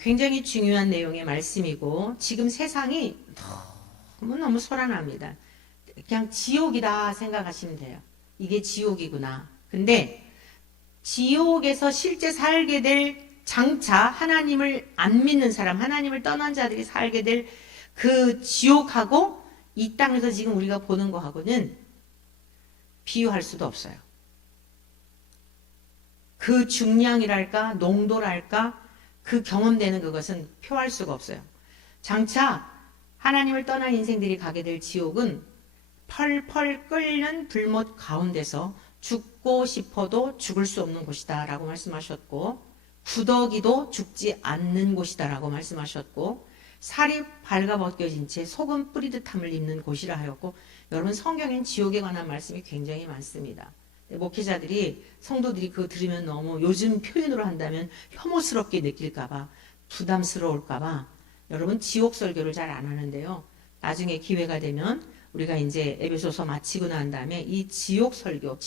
굉장히 중요한 내용의 말씀이고 지금 세상이 너무너무 소란합니다. 그냥 지옥이다 생각하시면 돼요. 이게 지옥이구나. 근데 지옥에서 실제 살게 될 장차 하나님을 안 믿는 사람, 하나님을 떠난 자들이 살게 될 그 지옥하고 이 땅에서 지금 우리가 보는 거하고는 비유할 수도 없어요. 그 중량이랄까, 농도랄까, 그 경험되는 그것은 표할 수가 없어요. 장차 하나님을 떠난 인생들이 가게 될 지옥은 펄펄 끓는 불못 가운데서 죽고 싶어도 죽을 수 없는 곳이다 라고 말씀하셨고, 구더기도 죽지 않는 곳이다 라고 말씀하셨고, 살이 발가벗겨진 채 소금 뿌리듯함을 입는 곳이라 하였고, 여러분 성경엔 지옥에 관한 말씀이 굉장히 많습니다. 목회자들이, 성도들이 그거 들으면 너무 요즘 표현으로 한다면 혐오스럽게 느낄까봐, 부담스러울까봐 여러분 지옥 설교를 잘 안 하는데요. 나중에 기회가 되면 우리가 이제 에베소서 마치고 난 다음에 이 지옥 설교,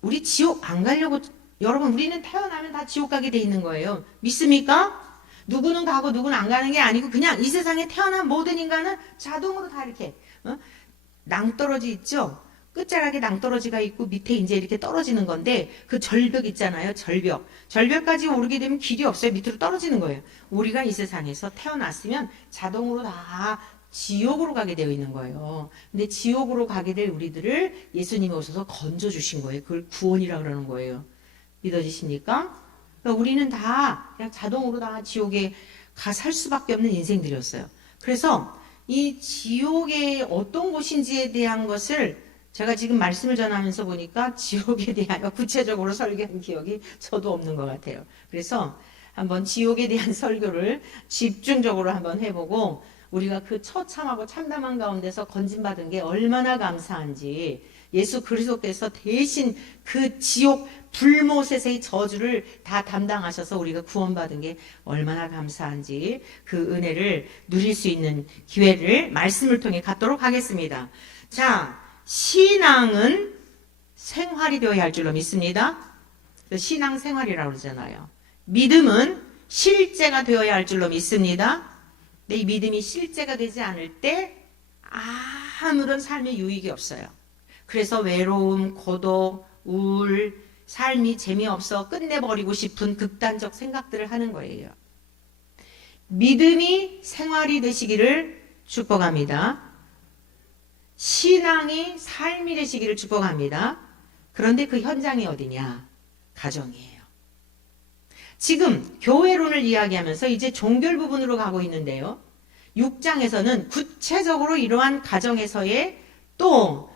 우리 지옥 안 가려고, 여러분 우리는 태어나면 다 지옥 가게 돼 있는 거예요. 믿습니까? 누구는 가고 누구는 안 가는 게 아니고 그냥 이 세상에 태어난 모든 인간은 자동으로 다 이렇게 낭떠러지 있죠? 끝자락에 낭떠러지가 있고 밑에 이제 이렇게 떨어지는 건데 그 절벽 있잖아요. 절벽까지 오르게 되면 길이 없어요. 밑으로 떨어지는 거예요. 우리가 이 세상에서 태어났으면 자동으로 다 지옥으로 가게 되어 있는 거예요. 근데 지옥으로 가게 될 우리들을 예수님이 오셔서 건져주신 거예요. 그걸 구원이라고 그러는 거예요. 믿어지십니까? 그러니까 우리는 다 그냥 자동으로 다 지옥에 가 살 수밖에 없는 인생들이었어요. 그래서 이 지옥이 어떤 곳인지에 대한 것을 제가 지금 말씀을 전하면서 보니까 지옥에 대하여 구체적으로 설교한 기억이 저도 없는 것 같아요. 그래서 한번 지옥에 대한 설교를 집중적으로 한번 해보고 우리가 그 처참하고 참담한 가운데서 건진받은 게 얼마나 감사한지, 예수 그리스도께서 대신 그 지옥 불못에서의 저주를 다 담당하셔서 우리가 구원받은 게 얼마나 감사한지 그 은혜를 누릴 수 있는 기회를 말씀을 통해 갖도록 하겠습니다. 자, 신앙은 생활이 되어야 할 줄로 믿습니다. 신앙 생활이라고 그러잖아요. 믿음은 실제가 되어야 할 줄로 믿습니다. 근데 이 믿음이 실제가 되지 않을 때 아무런 삶의 유익이 없어요. 그래서 외로움, 고독, 우울, 삶이 재미없어 끝내버리고 싶은 극단적 생각들을 하는 거예요. 믿음이 생활이 되시기를 축복합니다. 신앙이 삶이 되시기를 축복합니다. 그런데 그 현장이 어디냐? 가정이에요. 지금 교회론을 이야기하면서 이제 종결 부분으로 가고 있는데요. 6장에서는 구체적으로 이러한 가정에서의 또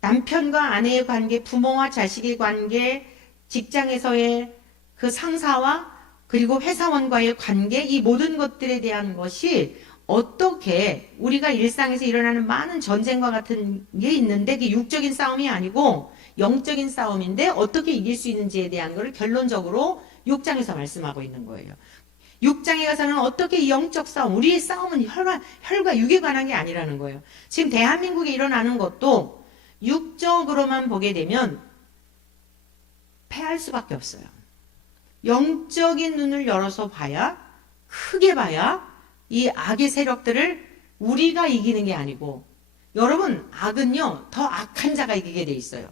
남편과 아내의 관계, 부모와 자식의 관계, 직장에서의 그 상사와 그리고 회사원과의 관계, 이 모든 것들에 대한 것이 어떻게 우리가 일상에서 일어나는 많은 전쟁과 같은 게 있는데 그게 육적인 싸움이 아니고 영적인 싸움인데 어떻게 이길 수 있는지에 대한 것을 결론적으로 6장에서 말씀하고 있는 거예요. 6장에 가서는 어떻게 이 영적 싸움, 우리의 싸움은 혈과 육에 관한 게 아니라는 거예요. 지금 대한민국에 일어나는 것도 육적으로만 보게 되면 패할 수밖에 없어요. 영적인 눈을 열어서 봐야, 크게 봐야 이 악의 세력들을 우리가 이기는 게 아니고, 여러분 악은요 더 악한 자가 이기게 돼 있어요.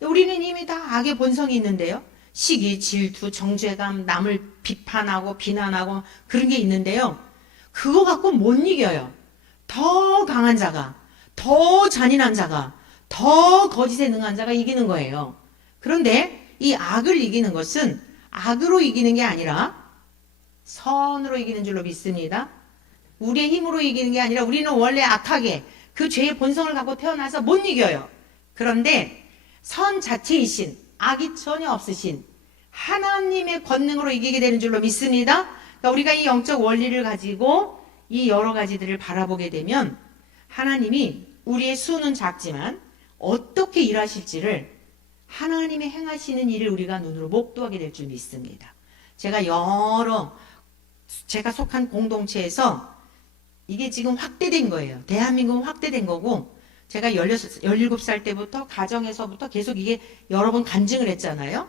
우리는 이미 다 악의 본성이 있는데요. 시기, 질투, 정죄감, 남을 비판하고 비난하고 그런 게 있는데요. 그거 갖고 못 이겨요. 더 강한 자가, 더 잔인한 자가, 더 거짓에 능한 자가 이기는 거예요. 그런데 이 악을 이기는 것은 악으로 이기는 게 아니라 선으로 이기는 줄로 믿습니다. 우리의 힘으로 이기는 게 아니라 우리는 원래 악하게 그 죄의 본성을 갖고 태어나서 못 이겨요. 그런데 선 자체이신, 악이 전혀 없으신 하나님의 권능으로 이기게 되는 줄로 믿습니다. 그러니까 우리가 이 영적 원리를 가지고 이 여러 가지들을 바라보게 되면 하나님이 우리의 수는 작지만 어떻게 일하실지를, 하나님의 행하시는 일을 우리가 눈으로 목도하게 될 줄 믿습니다. 제가 속한 공동체에서 이게 지금 확대된 거예요. 대한민국은 확대된 거고, 제가 17살 때부터 가정에서부터 계속 이게 여러 번 간증을 했잖아요.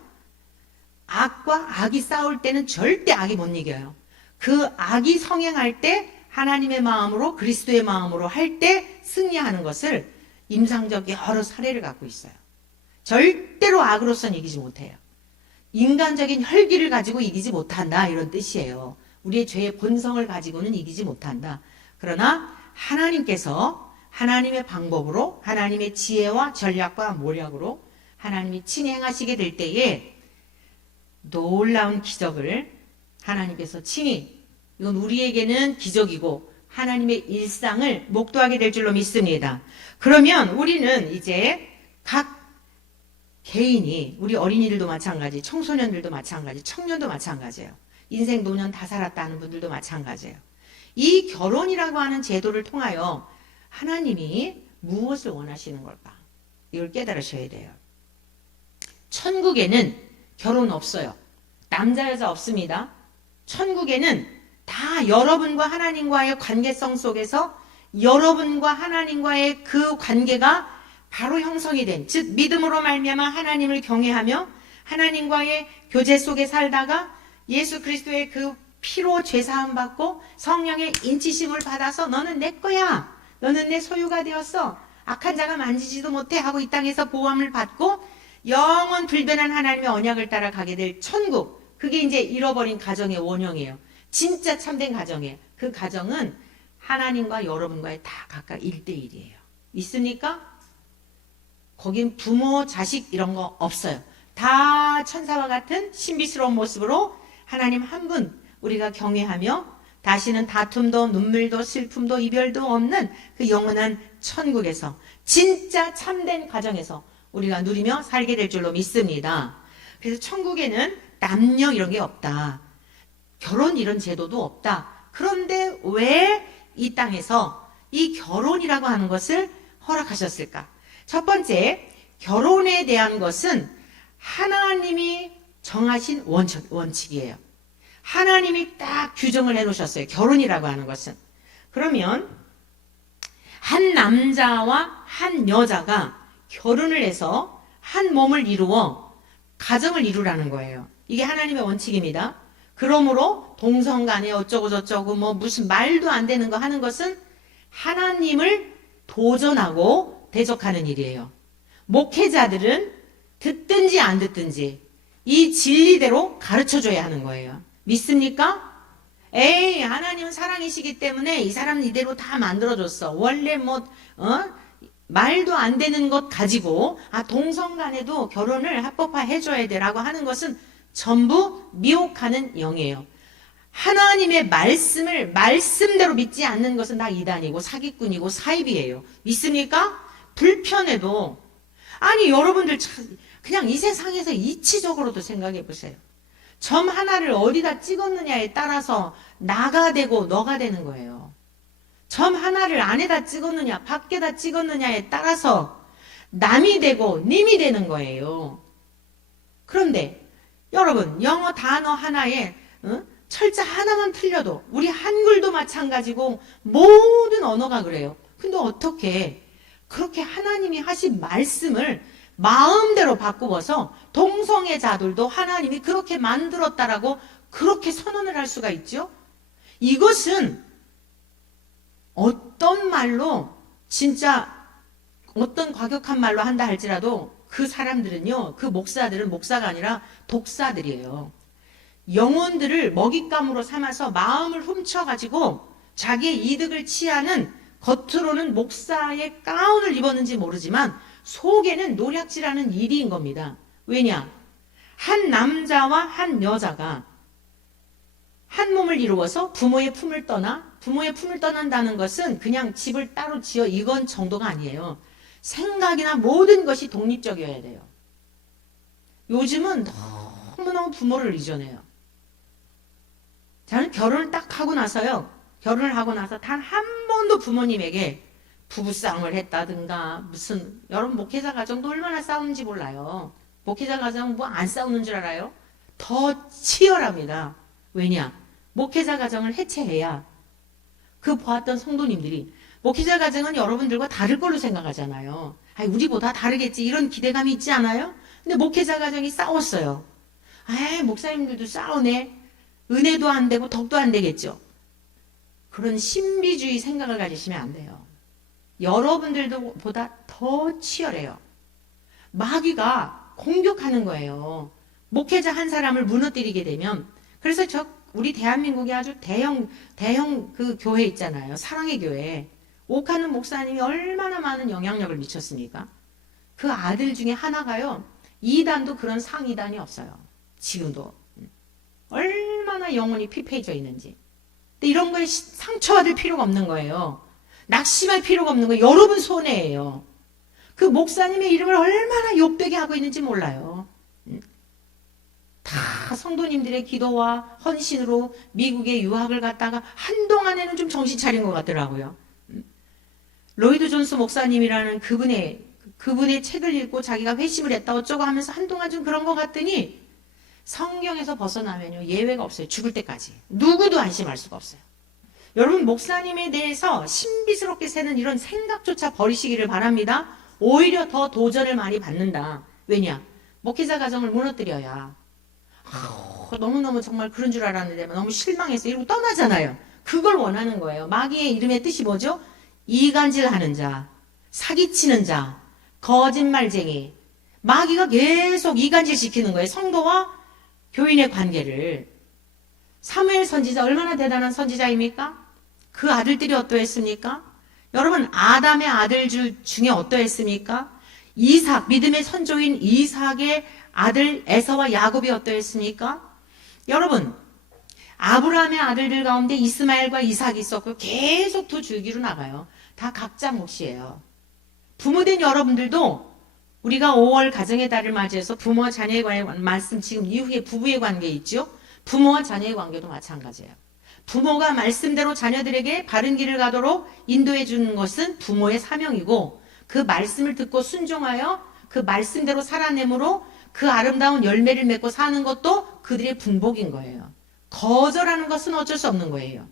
악과 악이 싸울 때는 절대 악이 못 이겨요. 그 악이 성행할 때 하나님의 마음으로 그리스도의 마음으로 할 때 승리하는 것을 임상적 여러 사례를 갖고 있어요. 절대로 악으로선 이기지 못해요. 인간적인 혈기를 가지고 이기지 못한다 이런 뜻이에요. 우리의 죄의 본성을 가지고는 이기지 못한다. 그러나 하나님께서 하나님의 방법으로 하나님의 지혜와 전략과 모략으로 하나님이 친히 행하시게 될 때에 놀라운 기적을 하나님께서 친히, 이건 우리에게는 기적이고 하나님의 일상을 목도하게 될 줄로 믿습니다. 그러면 우리는 이제 각 개인이, 우리 어린이들도 마찬가지, 청소년들도 마찬가지, 청년도 마찬가지예요. 인생 노년 다 살았다는 분들도 마찬가지예요. 이 결혼이라고 하는 제도를 통하여 하나님이 무엇을 원하시는 걸까? 이걸 깨달으셔야 돼요. 천국에는 결혼 없어요. 남자 여자 없습니다. 천국에는 다 여러분과 하나님과의 관계성 속에서 여러분과 하나님과의 그 관계가 바로 형성이 된, 즉 믿음으로 말미암아 하나님을 경외하며 하나님과의 교제 속에 살다가 예수 그리스도의 그 피로 죄사함 받고 성령의 인치심을 받아서 너는 내 거야, 너는 내 소유가 되었어, 악한 자가 만지지도 못해 하고 이 땅에서 보호함을 받고 영원 불변한 하나님의 언약을 따라 가게 될 천국, 그게 이제 잃어버린 가정의 원형이에요. 진짜 참된 가정이에요. 그 가정은 하나님과 여러분과의 다 각각 1대1이에요. 있습니까? 거긴 부모, 자식 이런 거 없어요. 다 천사와 같은 신비스러운 모습으로 하나님 한 분 우리가 경외하며 다시는 다툼도 눈물도 슬픔도 이별도 없는 그 영원한 천국에서 진짜 참된 가정에서 우리가 누리며 살게 될 줄로 믿습니다. 그래서 천국에는 남녀 이런 게 없다. 결혼 이런 제도도 없다. 그런데 왜 이 땅에서 이 결혼이라고 하는 것을 허락하셨을까? 첫 번째, 결혼에 대한 것은 하나님이 정하신 원칙이에요. 하나님이 딱 규정을 해놓으셨어요. 결혼이라고 하는 것은. 그러면 한 남자와 한 여자가 결혼을 해서 한 몸을 이루어 가정을 이루라는 거예요. 이게 하나님의 원칙입니다. 그러므로 동성간에 어쩌고 저쩌고 뭐 무슨 말도 안 되는 거 하는 것은 하나님을 도전하고 대적하는 일이에요. 목회자들은 듣든지 안 듣든지 이 진리대로 가르쳐줘야 하는 거예요. 믿습니까? 에이, 하나님은 사랑이시기 때문에 이 사람 이대로 다 만들어줬어. 원래 말도 안 되는 것 가지고 동성간에도 결혼을 합법화 해줘야 되라고 하는 것은 전부 미혹하는 영이에요. 하나님의 말씀을 말씀대로 믿지 않는 것은 다 이단이고 사기꾼이고 사입이에요. 믿습니까? 불편해도, 아니 여러분들 그냥 이 세상에서 이치적으로도 생각해 보세요. 점 하나를 어디다 찍었느냐에 따라서 나가 되고 너가 되는 거예요. 점 하나를 안에다 찍었느냐 밖에다 찍었느냐에 따라서 남이 되고 님이 되는 거예요. 그런데 여러분, 영어 단어 하나에 철자 하나만 틀려도, 우리 한글도 마찬가지고 모든 언어가 그래요. 근데 어떻게 그렇게 하나님이 하신 말씀을 마음대로 바꾸어서 동성애자들도 하나님이 그렇게 만들었다라고 그렇게 선언을 할 수가 있죠? 이것은 어떤 말로, 진짜 어떤 과격한 말로 한다 할지라도 그 사람들은요, 그 목사들은 목사가 아니라 독사들이에요. 영혼들을 먹잇감으로 삼아서 마음을 훔쳐가지고 자기의 이득을 취하는, 겉으로는 목사의 가운을 입었는지 모르지만 속에는 노략질하는 일인 겁니다. 왜냐? 한 남자와 한 여자가 한 몸을 이루어서 부모의 품을 떠난다는 것은 그냥 집을 따로 지어 이건 정도가 아니에요. 생각이나 모든 것이 독립적이어야 돼요. 요즘은 너무너무 부모를 의존해요. 저는 결혼을 딱 하고 나서요. 결혼을 하고 나서 단 한 번도 부모님에게 부부싸움을 했다든가 무슨, 여러분 목회자 가정도 얼마나 싸우는지 몰라요. 목회자 가정 뭐 안 싸우는 줄 알아요? 더 치열합니다. 왜냐? 목회자 가정을 해체해야 그 보았던 성도님들이, 목회자 가정은 여러분들과 다를 걸로 생각하잖아요. 아이, 우리보다 다르겠지 이런 기대감이 있지 않아요? 근데 목회자 가정이 싸웠어요. 에이, 목사님들도 싸우네. 은혜도 안 되고 덕도 안 되겠죠. 그런 신비주의 생각을 가지시면 안 돼요. 여러분들도 보다 더 치열해요. 마귀가 공격하는 거예요. 목회자 한 사람을 무너뜨리게 되면. 그래서 우리 대한민국에 아주 대형 그 교회 있잖아요. 사랑의 교회. 옥하는 목사님이 얼마나 많은 영향력을 미쳤습니까? 그 아들 중에 하나가요. 2단도 그런 상이단이 없어요. 지금도. 얼마나 영혼이 피폐해져 있는지. 근데 이런 거에 상처받을 필요가 없는 거예요. 낙심할 필요가 없는 거예요. 여러분 손해예요. 그 목사님의 이름을 얼마나 욕되게 하고 있는지 몰라요. 다 성도님들의 기도와 헌신으로 미국에 유학을 갔다가 한동안에는 좀 정신 차린 것 같더라고요. 로이드 존스 목사님이라는 그분의 책을 읽고 자기가 회심을 했다 어쩌고 하면서 한동안 좀 그런 것 같더니 성경에서 벗어나면요 예외가 없어요. 죽을 때까지. 누구도 안심할 수가 없어요. 여러분 목사님에 대해서 신비스럽게 새는 이런 생각조차 버리시기를 바랍니다. 오히려 더 도전을 많이 받는다. 왜냐? 목회자 가정을 무너뜨려야 너무너무 정말 그런 줄 알았는데 너무 실망해서 이러고 떠나잖아요. 그걸 원하는 거예요. 마귀의 이름의 뜻이 뭐죠? 이간질하는 자, 사기치는 자, 거짓말쟁이. 마귀가 계속 이간질시키는 거예요. 성도와 교인의 관계를. 사무엘 선지자 얼마나 대단한 선지자입니까? 그 아들들이 어떠했습니까? 여러분 아담의 아들 중에 어떠했습니까? 이삭, 믿음의 선조인 이삭의 아들 에서와 야곱이 어떠했습니까? 여러분 아브라함의 아들들 가운데 이스마엘과 이삭이 있었고 계속 두 줄기로 나가요. 다 각자 몫이에요. 부모된 여러분들도 우리가 5월 가정의 달을 맞이해서 부모와 자녀의 말씀 지금 이후에 부부의 관계 있죠? 부모와 자녀의 관계도 마찬가지예요. 부모가 말씀대로 자녀들에게 바른 길을 가도록 인도해 주는 것은 부모의 사명이고 그 말씀을 듣고 순종하여 그 말씀대로 살아내므로 그 아름다운 열매를 맺고 사는 것도 그들의 분복인 거예요. 거절하는 것은 어쩔 수 없는 거예요.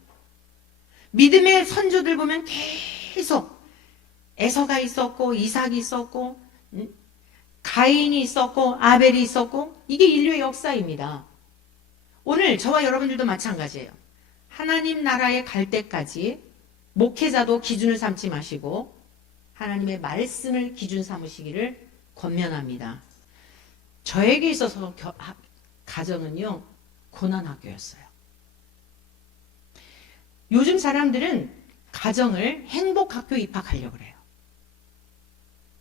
믿음의 선조들 보면 계속 에서가 있었고 이삭이 있었고 가인이 있었고 아벨이 있었고 이게 인류의 역사입니다. 오늘 저와 여러분들도 마찬가지예요. 하나님 나라에 갈 때까지 목회자도 기준을 삼지 마시고 하나님의 말씀을 기준 삼으시기를 권면합니다. 저에게 있어서 가정은요 고난학교였어요. 요즘 사람들은 가정을 행복학교 입학하려고 그래요.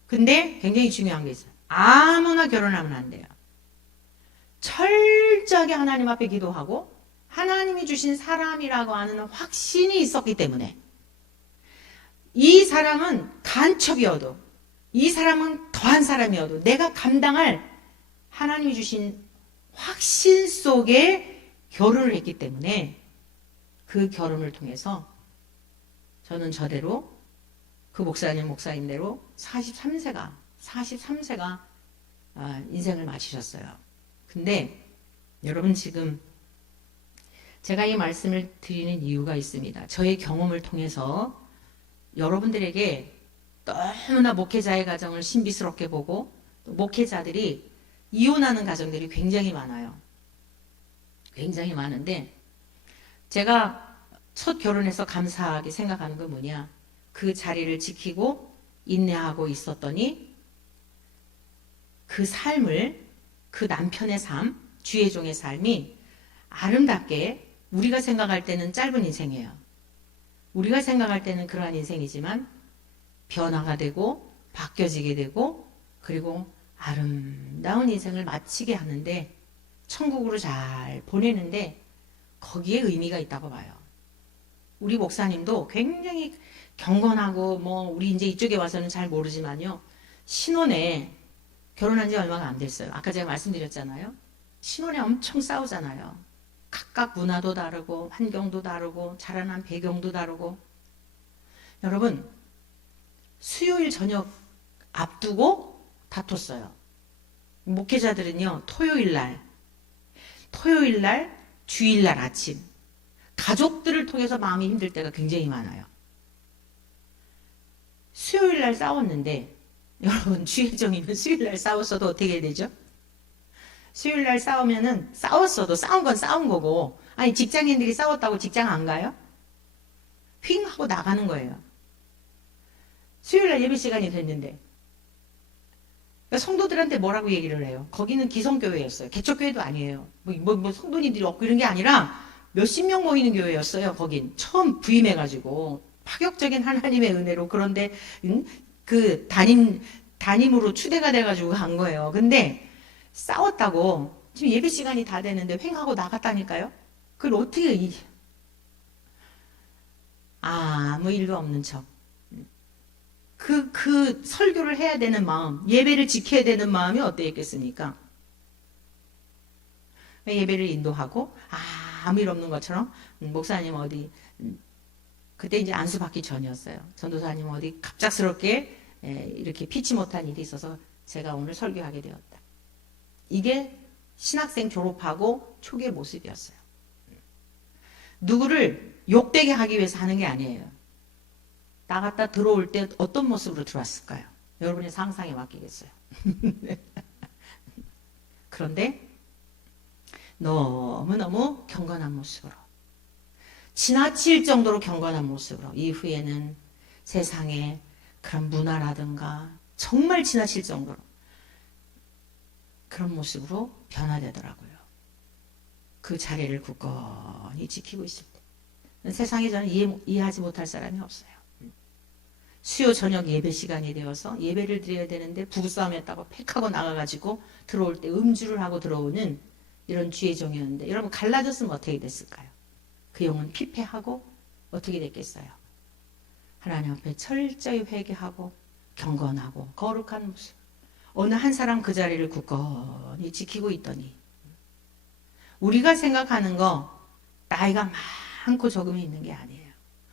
근데 굉장히 중요한 게 있어요. 아무나 결혼하면 안 돼요. 철저하게 하나님 앞에 기도하고 하나님이 주신 사람이라고 하는 확신이 있었기 때문에 이 사람은 간첩이어도 이 사람은 더한 사람이어도 내가 감당할 하나님이 주신 확신 속에 결혼을 했기 때문에 그 결혼을 통해서 저는 저대로 그 목사님대로 43세가 인생을 마치셨어요. 근데 여러분 지금 제가 이 말씀을 드리는 이유가 있습니다. 저의 경험을 통해서 여러분들에게 너무나 목회자의 가정을 신비스럽게 보고 또 목회자들이 이혼하는 가정들이 굉장히 많아요. 굉장히 많은데 제가 첫 결혼해서 감사하게 생각하는 건 뭐냐? 그 자리를 지키고 인내하고 있었더니 그 삶을 그 남편의 삶, 주의 종의 삶이 아름답게 우리가 생각할 때는 짧은 인생이에요. 우리가 생각할 때는 그러한 인생이지만 변화가 되고 바뀌어지게 되고 그리고 아름다운 인생을 마치게 하는데 천국으로 잘 보내는데 거기에 의미가 있다고 봐요. 우리 목사님도 굉장히 경건하고 우리 이제 이쪽에 와서는 잘 모르지만요. 신혼에 결혼한 지 얼마가 안 됐어요. 아까 제가 말씀드렸잖아요. 신혼에 엄청 싸우잖아요. 각각 문화도 다르고 환경도 다르고 자라난 배경도 다르고 여러분 수요일 저녁 앞두고 다퉜어요. 목회자들은요. 토요일날 주일날 아침 가족들을 통해서 마음이 힘들 때가 굉장히 많아요. 수요일날 싸웠는데 여러분 주의 종이면 수요일날 싸웠어도 어떻게 되죠? 수요일날 싸우면은 싸웠어도 싸운 건 싸운 거고 아니 직장인들이 싸웠다고 직장 안 가요? 휙 하고 나가는 거예요. 수요일날 예배 시간이 됐는데 그러니까 성도들한테 뭐라고 얘기를 해요? 거기는 기성교회였어요. 개척교회도 아니에요. 뭐 성도님들이 없고 이런 게 아니라 몇십 명 모이는 교회였어요. 거긴 처음 부임해가지고 파격적인 하나님의 은혜로. 그런데 그 담임으로 추대가 돼가지고 간 거예요. 근데 싸웠다고 지금 예배 시간이 다 되는데 횡하고 나갔다니까요. 그걸 어떻게 아무 일도 없는 척. 그 설교를 해야 되는 마음, 예배를 지켜야 되는 마음이 어땠겠습니까? 예배를 인도하고 아무 일 없는 것처럼 목사님 어디 그때 이제 안수 받기 전이었어요. 전도사님 어디 갑작스럽게 이렇게 피치 못한 일이 있어서 제가 오늘 설교하게 되었다. 이게 신학생 졸업하고 초기의 모습이었어요. 누구를 욕되게 하기 위해서 하는 게 아니에요. 나갔다 들어올 때 어떤 모습으로 들어왔을까요? 여러분의 상상에 맡기겠어요. 그런데 너무너무 경건한 모습으로, 지나칠 정도로 경건한 모습으로, 이후에는 세상에 그런 문화라든가 정말 지나칠 정도로 그런 모습으로 변화되더라고요. 그 자리를 굳건히 지키고 있을 때 세상에 저는 이해하지 못할 사람이 없어요. 수요 저녁 예배 시간이 되어서 예배를 드려야 되는데 부부싸움 했다고 팩하고 나가가지고 들어올 때 음주를 하고 들어오는 이런 주의 종이었는데, 여러분 갈라졌으면 어떻게 됐을까요? 그 영은 피폐하고 어떻게 됐겠어요? 하나님 앞에 철저히 회개하고 경건하고 거룩한 모습. 어느 한 사람 그 자리를 굳건히 지키고 있더니, 우리가 생각하는 거 나이가 많고 적음이 있는 게 아니에요.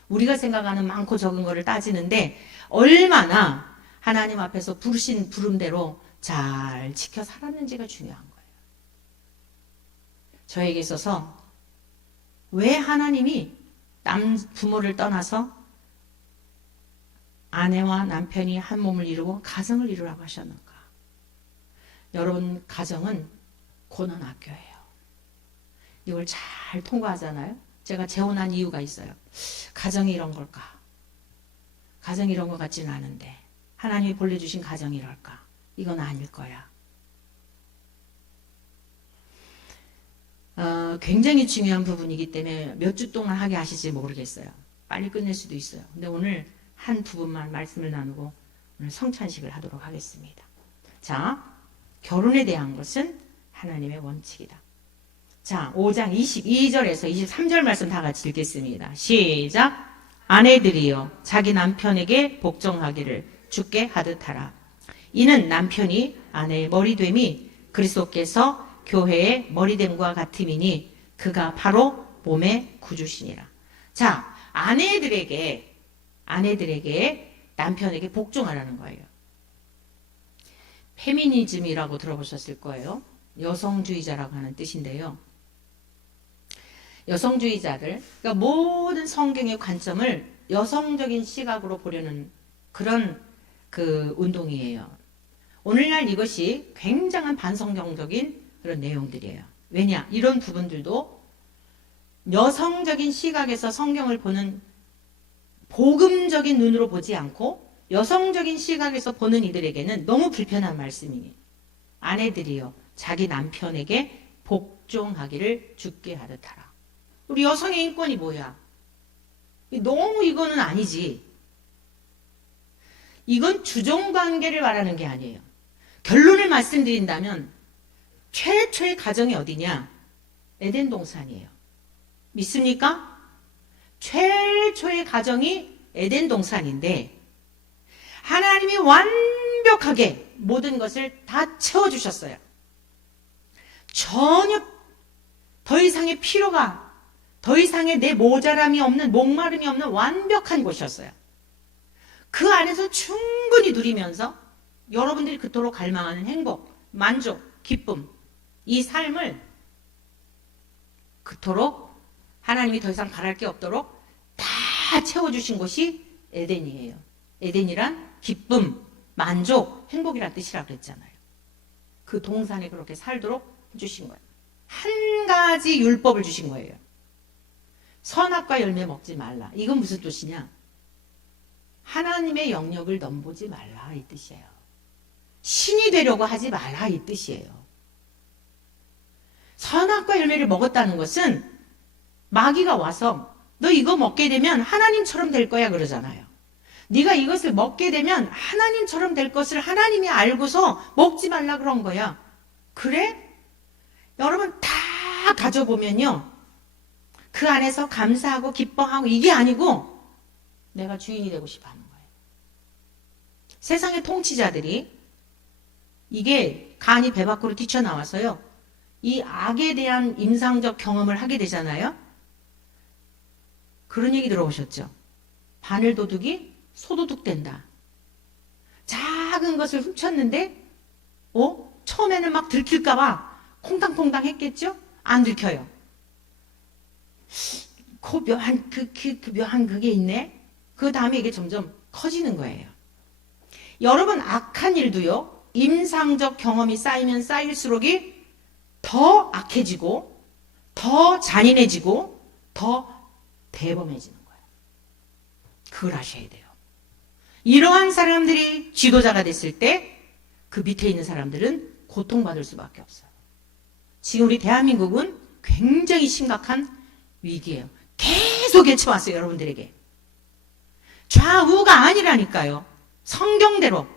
우리가 생각하는 많고 적은 거를 따지는데 얼마나 하나님 앞에서 부르신 부름대로 잘 지켜 살았는지가 중요한 거예요. 저에게 있어서 왜 하나님이 부모를 떠나서 아내와 남편이 한 몸을 이루고 가정을 이루라고 하셨는가? 여러분, 가정은 고난학교예요. 이걸 잘 통과하잖아요. 제가 재혼한 이유가 있어요. 가정이 이런 걸까? 가정이 이런 것 같지는 않은데 하나님이 벌려주신 가정이 이럴까? 이건 아닐 거야. 굉장히 중요한 부분이기 때문에 몇 주 동안 하게 하실지 모르겠어요. 빨리 끝낼 수도 있어요. 근데 오늘 한 부분만 말씀을 나누고 오늘 성찬식을 하도록 하겠습니다. 자, 결혼에 대한 것은 하나님의 원칙이다. 자, 5장 22절에서 23절 말씀 다 같이 읽겠습니다. 시작. 아내들이여 자기 남편에게 복종하기를 주께 하듯 하라. 이는 남편이 아내의 머리됨이 그리스도께서 교회의 머리됨과 같음이니 그가 바로 몸의 구주시니라. 자, 아내들에게 남편에게 복종하라는 거예요. 페미니즘이라고 들어보셨을 거예요. 여성주의자라고 하는 뜻인데요. 여성주의자들, 그러니까 모든 성경의 관점을 여성적인 시각으로 보려는 그런 그 운동이에요. 오늘날 이것이 굉장한 반성경적인 그런 내용들이에요. 왜냐? 이런 부분들도 여성적인 시각에서 성경을 보는 복음적인 눈으로 보지 않고 여성적인 시각에서 보는 이들에게는 너무 불편한 말씀이니, 아내들이여 자기 남편에게 복종하기를 주께 하듯 하라. 우리 여성의 인권이 뭐야? 너무 이거는 아니지. 이건 주종관계를 말하는 게 아니에요. 결론을 말씀드린다면 최초의 가정이 어디냐? 에덴 동산이에요. 믿습니까? 최초의 가정이 에덴 동산인데 하나님이 완벽하게 모든 것을 다 채워주셨어요. 전혀 더 이상의 필요가, 더 이상의 내 모자람이 없는, 목마름이 없는 완벽한 곳이었어요. 그 안에서 충분히 누리면서 여러분들이 그토록 갈망하는 행복, 만족, 기쁨, 이 삶을 그토록 하나님이 더 이상 바랄 게 없도록 다 채워주신 곳이 에덴이에요. 에덴이란 기쁨, 만족, 행복이란 뜻이라고 그랬잖아요. 그 동산에 그렇게 살도록 해주신 거예요. 한 가지 율법을 주신 거예요. 선악과 열매 먹지 말라. 이건 무슨 뜻이냐? 하나님의 영역을 넘보지 말라 이 뜻이에요. 신이 되려고 하지 말라 이 뜻이에요. 선악과 열매를 먹었다는 것은 마귀가 와서 너 이거 먹게 되면 하나님처럼 될 거야 그러잖아요. 네가 이것을 먹게 되면 하나님처럼 될 것을 하나님이 알고서 먹지 말라 그런 거야. 그래? 여러분 다 가져보면요. 그 안에서 감사하고 기뻐하고 이게 아니고 내가 주인이 되고 싶어 하는 거예요. 세상의 통치자들이 이게 간이 배 밖으로 뛰쳐나와서요. 이 악에 대한 임상적 경험을 하게 되잖아요. 그런 얘기 들어보셨죠? 바늘도둑이 소도둑 된다. 작은 것을 훔쳤는데 처음에는 막 들킬까봐 콩당콩당 했겠죠? 안 들켜요. 묘한 묘한 그게 있네. 그 다음에 이게 점점 커지는 거예요. 여러분 악한 일도요. 임상적 경험이 쌓이면 쌓일수록이 더 악해지고 더 잔인해지고 더 대범해지는 거예요. 그걸 아셔야 돼요. 이러한 사람들이 지도자가 됐을 때 그 밑에 있는 사람들은 고통받을 수밖에 없어요. 지금 우리 대한민국은 굉장히 심각한 위기예요. 계속 외쳐왔어요. 여러분들에게. 좌우가 아니라니까요. 성경대로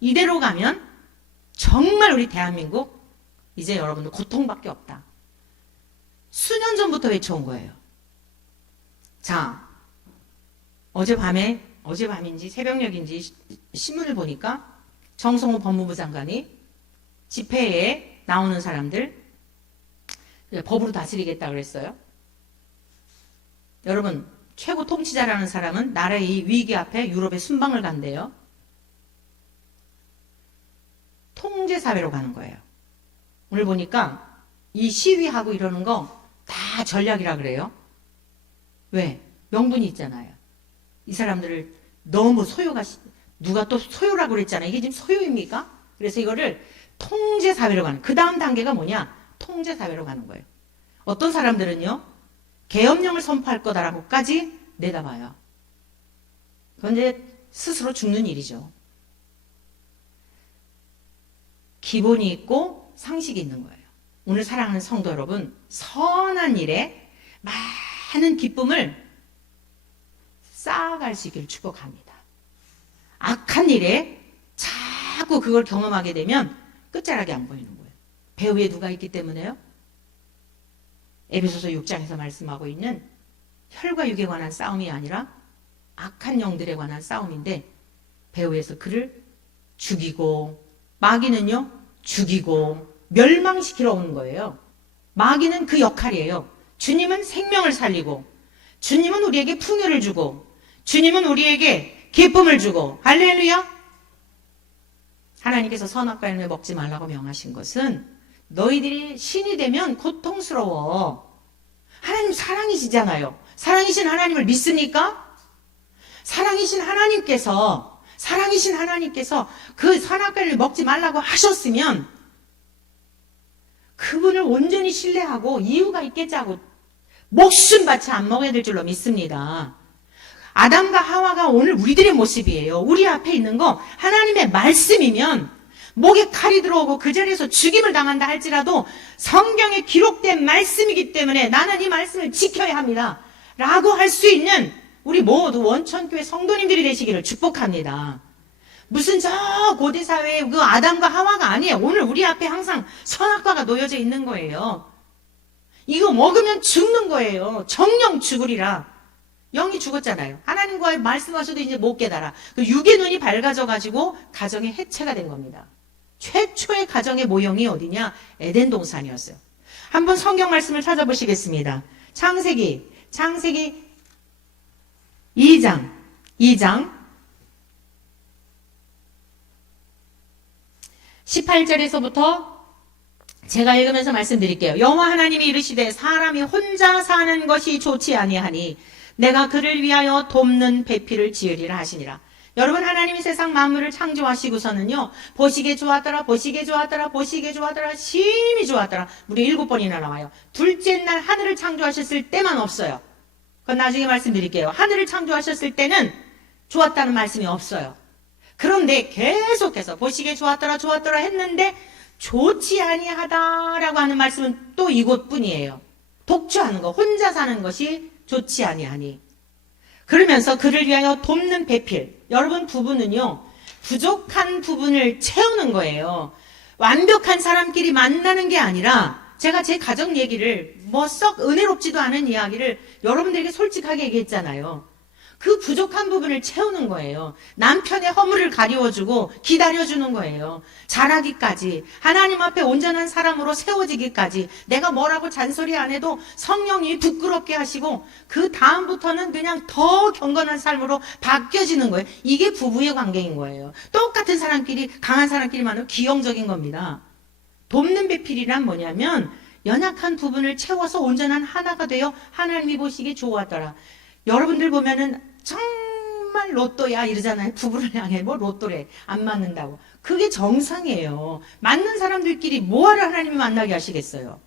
이대로 가면 정말 우리 대한민국 이제 여러분들 고통밖에 없다. 수년 전부터 외쳐온 거예요. 자, 어젯밤인지 새벽녘인지 신문을 보니까 정성호 법무부 장관이 집회에 나오는 사람들 법으로 다스리겠다 그랬어요. 여러분 최고 통치자라는 사람은 나라의 이 위기 앞에 유럽에 순방을 간대요. 통제사회로 가는 거예요. 오늘 보니까 이 시위하고 이러는 거 다 전략이라 그래요. 왜? 명분이 있잖아요. 이 사람들을 너무 누가 또 소요라고 그랬잖아요. 이게 지금 소요입니까? 그래서 이거를 통제사회로 가는, 그 다음 단계가 뭐냐? 통제사회로 가는 거예요. 어떤 사람들은요, 계엄령을 선포할 거다라고까지 내다봐요. 그건 이제 스스로 죽는 일이죠. 기본이 있고 상식이 있는 거예요. 오늘 사랑하는 성도 여러분, 선한 일에 많은 기쁨을 쌓아갈 수 있기를 축복합니다. 악한 일에 자꾸 그걸 경험하게 되면 끝자락이 안 보이는 거예요. 배후에 누가 있기 때문에요? 에베소서 6장에서 말씀하고 있는 혈과 육에 관한 싸움이 아니라 악한 영들에 관한 싸움인데 배후에서 그를 죽이고 마귀는요 죽이고 멸망시키러 오는 거예요. 마귀는 그 역할이에요. 주님은 생명을 살리고 주님은 우리에게 풍요를 주고 주님은 우리에게 기쁨을 주고 할렐루야. 하나님께서 선악과 열매 먹지 말라고 명하신 것은 너희들이 신이 되면 고통스러워. 하나님 사랑이시잖아요. 사랑이신 하나님을 믿습니까? 사랑이신 하나님께서 그 선악과 열매 먹지 말라고 하셨으면 그분을 온전히 신뢰하고 이유가 있겠지 하고 목숨 바쳐 안 먹어야 될 줄로 믿습니다. 아담과 하와가 오늘 우리들의 모습이에요. 우리 앞에 있는 거 하나님의 말씀이면 목에 칼이 들어오고 그 자리에서 죽임을 당한다 할지라도 성경에 기록된 말씀이기 때문에 나는 이 말씀을 지켜야 합니다. 라고 할 수 있는 우리 모두 원천교회 성도님들이 되시기를 축복합니다. 무슨 저 고대사회의 그 아담과 하와가 아니에요. 오늘 우리 앞에 항상 선악과가 놓여져 있는 거예요. 이거 먹으면 죽는 거예요. 정령 죽으리라. 영이 죽었잖아요. 하나님과의 말씀하셔도 이제 못 깨달아. 그 육의 눈이 밝아져가지고 가정의 해체가 된 겁니다. 최초의 가정의 모형이 어디냐? 에덴 동산이었어요. 한번 성경 말씀을 찾아보시겠습니다. 창세기 2장 18절에서부터 제가 읽으면서 말씀드릴게요. 여호와 하나님이 이르시되 사람이 혼자 사는 것이 좋지 아니하니 내가 그를 위하여 돕는 배필을 지으리라 하시니라. 여러분 하나님이 세상 만물을 창조하시고서는요. 보시기에 좋았더라 심히 좋았더라. 무려 7번이나 나와요. 둘째 날 하늘을 창조하셨을 때만 없어요. 그건 나중에 말씀드릴게요. 하늘을 창조하셨을 때는 좋았다는 말씀이 없어요. 그런데 계속해서 보시기에 좋았더라 좋았더라 했는데 좋지 아니하다라고 하는 말씀은 또 이곳뿐이에요. 독주하는 거, 혼자 사는 것이 좋지 아니하니. 그러면서 그를 위하여 돕는 배필. 여러분, 부부는요, 부족한 부분을 채우는 거예요. 완벽한 사람끼리 만나는 게 아니라, 제가 제 가정 얘기를 뭐 썩 은혜롭지도 않은 이야기를 여러분들에게 솔직하게 얘기했잖아요. 그 부족한 부분을 채우는 거예요. 남편의 허물을 가리워주고 기다려주는 거예요. 자라기까지, 하나님 앞에 온전한 사람으로 세워지기까지, 내가 뭐라고 잔소리 안 해도 성령이 부끄럽게 하시고 그 다음부터는 그냥 더 경건한 삶으로 바뀌어지는 거예요. 이게 부부의 관계인 거예요. 똑같은 사람끼리, 강한 사람끼리 만나면 기형적인 겁니다. 돕는 배필이란 뭐냐면 연약한 부분을 채워서 온전한 하나가 되어 하나님이 보시기에 좋았더라. 여러분들 보면은 정말 로또야 이러잖아요. 부부를 향해 뭐 로또래, 안 맞는다고. 그게 정상이에요. 맞는 사람들끼리 뭐하러 하나님이 만나게 하시겠어요.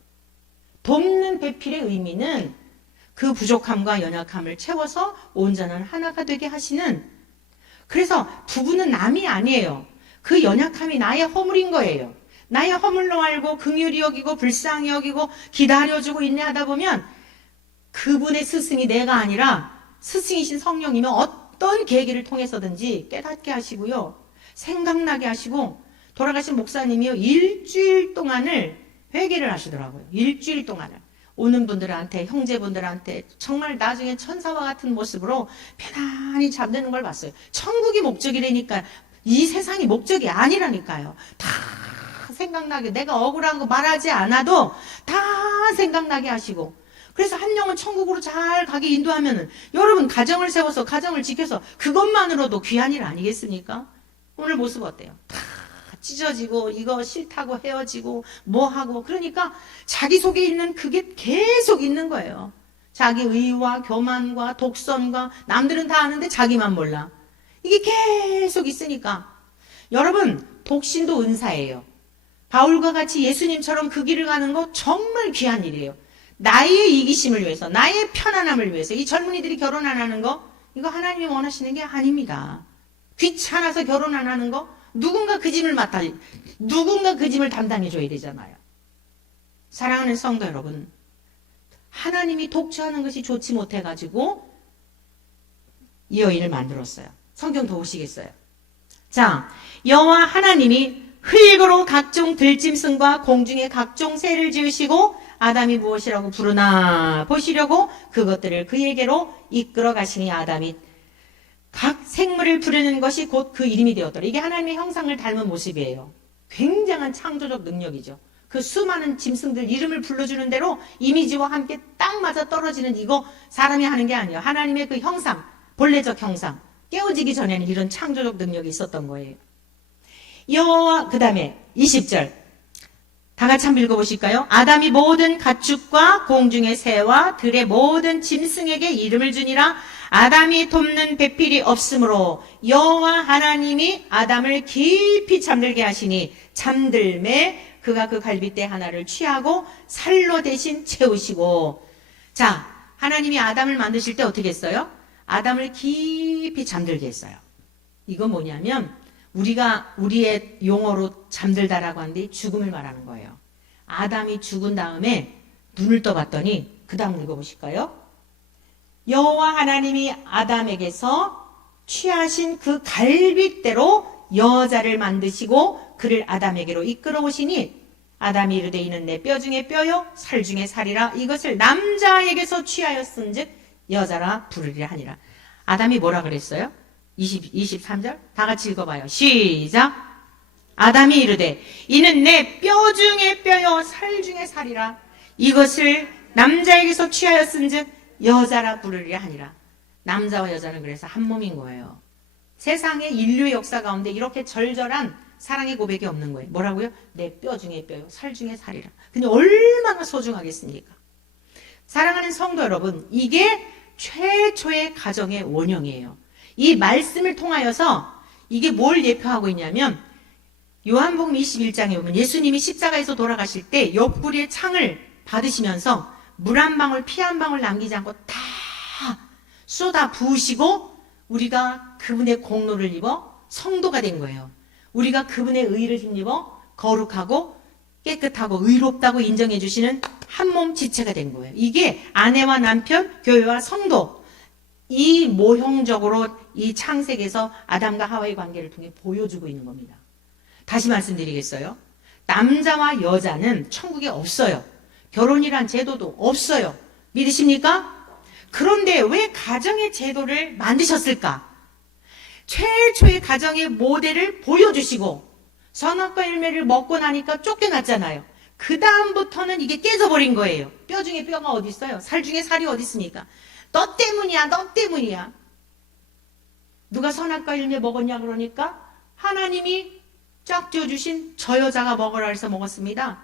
돕는 배필의 의미는 그 부족함과 연약함을 채워서 온전한 하나가 되게 하시는, 그래서 부부는 남이 아니에요. 그 연약함이 나의 허물인 거예요. 나의 허물로 알고 긍휼히 여기고 불쌍히 여기고 기다려주고 인내하다 보면 그분의 스승이 내가 아니라 스승이신 성령이면 어떤 계기를 통해서든지 깨닫게 하시고요. 생각나게 하시고, 돌아가신 목사님이요, 일주일 동안을 회개를 하시더라고요. 일주일 동안을. 오는 분들한테, 형제분들한테 정말 나중에 천사와 같은 모습으로 편안히 잠드는 걸 봤어요. 천국이 목적이라니까 이 세상이 목적이 아니라니까요. 다 생각나게, 내가 억울한 거 말하지 않아도 다 생각나게 하시고, 그래서 한 영은 천국으로 잘 가게 인도하면은, 여러분 가정을 세워서 가정을 지켜서 그것만으로도 귀한 일 아니겠습니까? 오늘 모습 어때요? 다 찢어지고 이거 싫다고 헤어지고 뭐하고, 그러니까 자기 속에 있는 그게 계속 있는 거예요. 자기 의와 교만과 독선과, 남들은 다 아는데 자기만 몰라. 이게 계속 있으니까. 여러분, 독신도 은사예요. 바울과 같이 예수님처럼 그 길을 가는 거 정말 귀한 일이에요. 나의 이기심을 위해서, 나의 편안함을 위해서 이 젊은이들이 결혼 안 하는 거, 이거 하나님이 원하시는 게 아닙니다. 귀찮아서 결혼 안 하는 거, 누군가 그 짐을 누군가 그 짐을 담당해 줘야 되잖아요. 사랑하는 성도 여러분, 하나님이 독주하는 것이 좋지 못해가지고 이 여인을 만들었어요. 성경 도우시겠어요? 자, 여호와 하나님이 흙으로 각종 들짐승과 공중의 각종 새를 지으시고 아담이 무엇이라고 부르나 보시려고 그것들을 그에게로 이끌어 가시니 아담이 각 생물을 부르는 것이 곧 그 이름이 되었더라. 이게 하나님의 형상을 닮은 모습이에요. 굉장한 창조적 능력이죠. 그 수많은 짐승들 이름을 불러주는 대로 이미지와 함께 딱 맞아 떨어지는, 이거 사람이 하는 게 아니에요. 하나님의 그 형상, 본래적 형상, 깨어지기 전에는 이런 창조적 능력이 있었던 거예요. 여호와, 그 다음에 20절 다 같이 한번 읽어보실까요? 아담이 모든 가축과 공중의 새와 들의 모든 짐승에게 이름을 주니라. 아담이 돕는 배필이 없으므로 여호와 하나님이 아담을 깊이 잠들게 하시니 잠들매 그가 그 갈빗대 하나를 취하고 살로 대신 채우시고. 자, 하나님이 아담을 만드실 때 어떻게 했어요? 아담을 깊이 잠들게 했어요. 이거 뭐냐면 우리의 용어로 잠들다라고 하는데 죽음을 말하는 거예요. 아담이 죽은 다음에 눈을 떠봤더니, 그 다음 읽어보실까요? 여호와 하나님이 아담에게서 취하신 그 갈빗대로 여자를 만드시고 그를 아담에게로 이끌어 오시니 아담이 이르되 이는 내 뼈 중에 뼈요 살 중에 살이라. 이것을 남자에게서 취하였은즉 여자라 부르리라 하니라. 아담이 뭐라 그랬어요? 23절 다 같이 읽어봐요. 시작. 아담이 이르되 이는 내 뼈 중에 뼈요 살 중에 살이라. 이것을 남자에게서 취하였은즉 여자라 부르리라 하니라. 남자와 여자는 그래서 한 몸인 거예요. 세상의 인류의 역사 가운데 이렇게 절절한 사랑의 고백이 없는 거예요. 뭐라고요? 내 뼈 중에 뼈요 살 중에 살이라. 근데 얼마나 소중하겠습니까? 사랑하는 성도 여러분, 이게 최초의 가정의 원형이에요. 이 말씀을 통하여서 이게 뭘 예표하고 있냐면, 요한복음 21장에 보면 예수님이 십자가에서 돌아가실 때 옆구리에 창을 받으시면서 물 한 방울 피 한 방울 남기지 않고 다 쏟아 부으시고 우리가 그분의 공로를 입어 성도가 된 거예요. 우리가 그분의 의를 힘입어 거룩하고 깨끗하고 의롭다고 인정해 주시는 한몸 지체가 된 거예요. 이게 아내와 남편, 교회와 성도, 이 모형적으로 이 창세기에서 아담과 하와의 관계를 통해 보여주고 있는 겁니다. 다시 말씀드리겠어요. 남자와 여자는 천국에 없어요. 결혼이란 제도도 없어요. 믿으십니까? 그런데 왜 가정의 제도를 만드셨을까? 최초의 가정의 모델을 보여주시고 선악과 열매를 먹고 나니까 쫓겨났잖아요. 그 다음부터는 이게 깨져버린 거예요. 뼈 중에 뼈가 어디 있어요? 살 중에 살이 어디 있습니까? 너 때문이야, 너 때문이야. 누가 선악과 열매 먹었냐 그러니까 하나님이 쫙 쥐어주신 저 여자가 먹으라 해서 먹었습니다.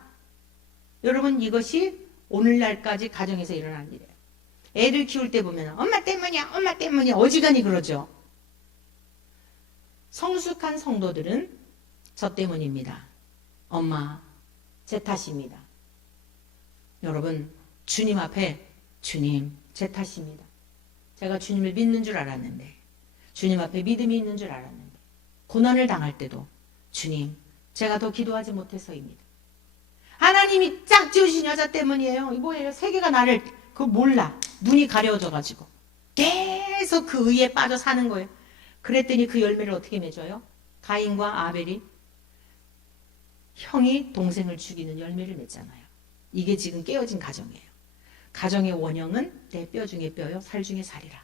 여러분, 이것이 오늘날까지 가정에서 일어나는 일이에요. 애들 키울 때 보면 엄마 때문이야, 엄마 때문이야 어지간히 그러죠. 성숙한 성도들은 저 때문입니다. 엄마, 제 탓입니다. 여러분, 주님 앞에 주님, 제 탓입니다. 제가 주님을 믿는 줄 알았는데, 주님 앞에 믿음이 있는 줄 알았는데, 고난을 당할 때도 주님, 제가 더 기도하지 못해서입니다. 하나님이 짝 지으신 여자 때문이에요. 뭐예요? 세계가 나를 몰라. 눈이 가려져가지고 계속 그 의에 빠져 사는 거예요. 그랬더니 그 열매를 어떻게 맺어요? 가인과 아벨이 형이 동생을 죽이는 열매를 맺잖아요. 이게 지금 깨어진 가정이에요. 가정의 원형은 내 뼈 중에 뼈요, 살 중에 살이라.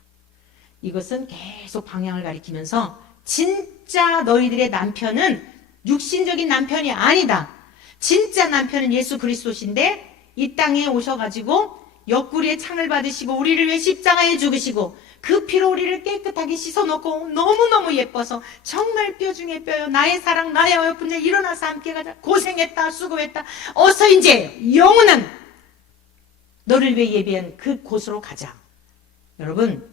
이것은 계속 방향을 가리키면서 진짜 너희들의 남편은 육신적인 남편이 아니다. 진짜 남편은 예수 그리스도신데 이 땅에 오셔가지고 옆구리에 창을 받으시고 우리를 위해 십자가에 죽으시고 그 피로 우리를 깨끗하게 씻어놓고 너무너무 예뻐서 정말 뼈 중에 뼈요, 나의 사랑, 나의 어여쁜들 일어나서 함께 가자. 고생했다, 수고했다. 어서 이제 영원한 너를 위해 예비한 그 곳으로 가자. 여러분,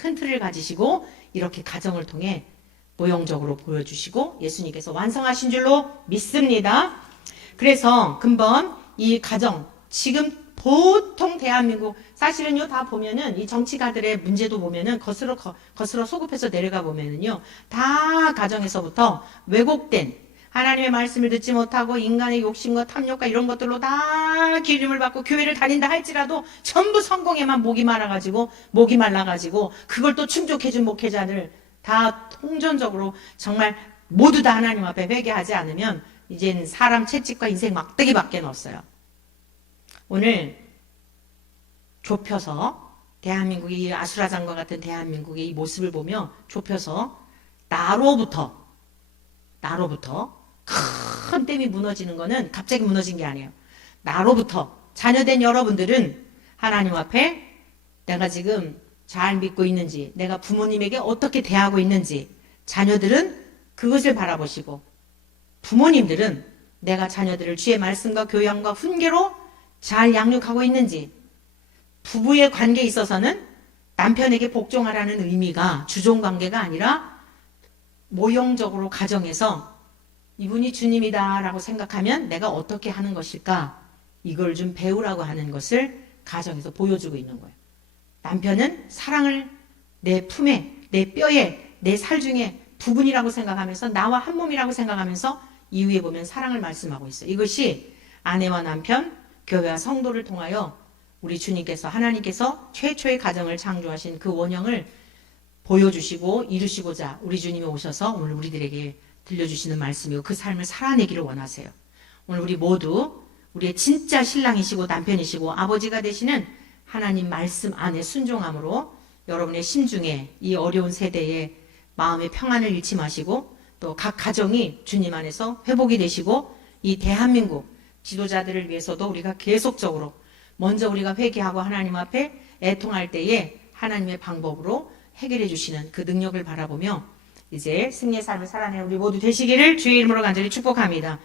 큰 틀을 가지시고 이렇게 가정을 통해 모형적으로 보여주시고 예수님께서 완성하신 줄로 믿습니다. 그래서 근본 이 가정, 지금 보통 대한민국 사실은요, 다 보면은 이 정치가들의 문제도 보면은 거스러 소급해서 내려가 보면은요, 다 가정에서부터 왜곡된 하나님의 말씀을 듣지 못하고 인간의 욕심과 탐욕과 이런 것들로 다 기름을 받고 교회를 다닌다 할지라도 전부 성공에만 목이 말라가지고 그걸 또 충족해준 목회자들 다 통전적으로 정말 모두 다 하나님 앞에 회개하지 않으면 이젠 사람 채찍과 인생 막대기밖에 없어요. 오늘 좁혀서 대한민국이 아수라장과 같은 대한민국의 이 모습을 보며 좁혀서 나로부터 큰 댐이 무너지는 거는 갑자기 무너진 게 아니에요. 나로부터 자녀된 여러분들은 하나님 앞에 내가 지금 잘 믿고 있는지, 내가 부모님에게 어떻게 대하고 있는지, 자녀들은 그것을 바라보시고 부모님들은 내가 자녀들을 주의 말씀과 교양과 훈계로 잘 양육하고 있는지, 부부의 관계에 있어서는 남편에게 복종하라는 의미가 주종관계가 아니라 모형적으로 가정에서 이분이 주님이다라고 생각하면 내가 어떻게 하는 것일까, 이걸 좀 배우라고 하는 것을 가정에서 보여주고 있는 거예요. 남편은 사랑을 내 품에, 내 뼈에, 내 살 중에 부분이라고 생각하면서 나와 한 몸이라고 생각하면서 이후에 보면 사랑을 말씀하고 있어요. 이것이 아내와 남편, 교회와 성도를 통하여 우리 주님께서, 하나님께서 최초의 가정을 창조하신 그 원형을 보여주시고 이루시고자 우리 주님이 오셔서 오늘 우리들에게 들려주시는 말씀이고 그 삶을 살아내기를 원하세요. 오늘 우리 모두 우리의 진짜 신랑이시고 남편이시고 아버지가 되시는 하나님 말씀 안에 순종함으로 여러분의 심중에 이 어려운 세대에 마음의 평안을 잃지 마시고 또 각 가정이 주님 안에서 회복이 되시고 이 대한민국 지도자들을 위해서도 우리가 계속적으로 먼저 우리가 회개하고 하나님 앞에 애통할 때에 하나님의 방법으로 해결해 주시는 그 능력을 바라보며 이제 승리의 삶을 살아내는 우리 모두 되시기를 주의 이름으로 간절히 축복합니다.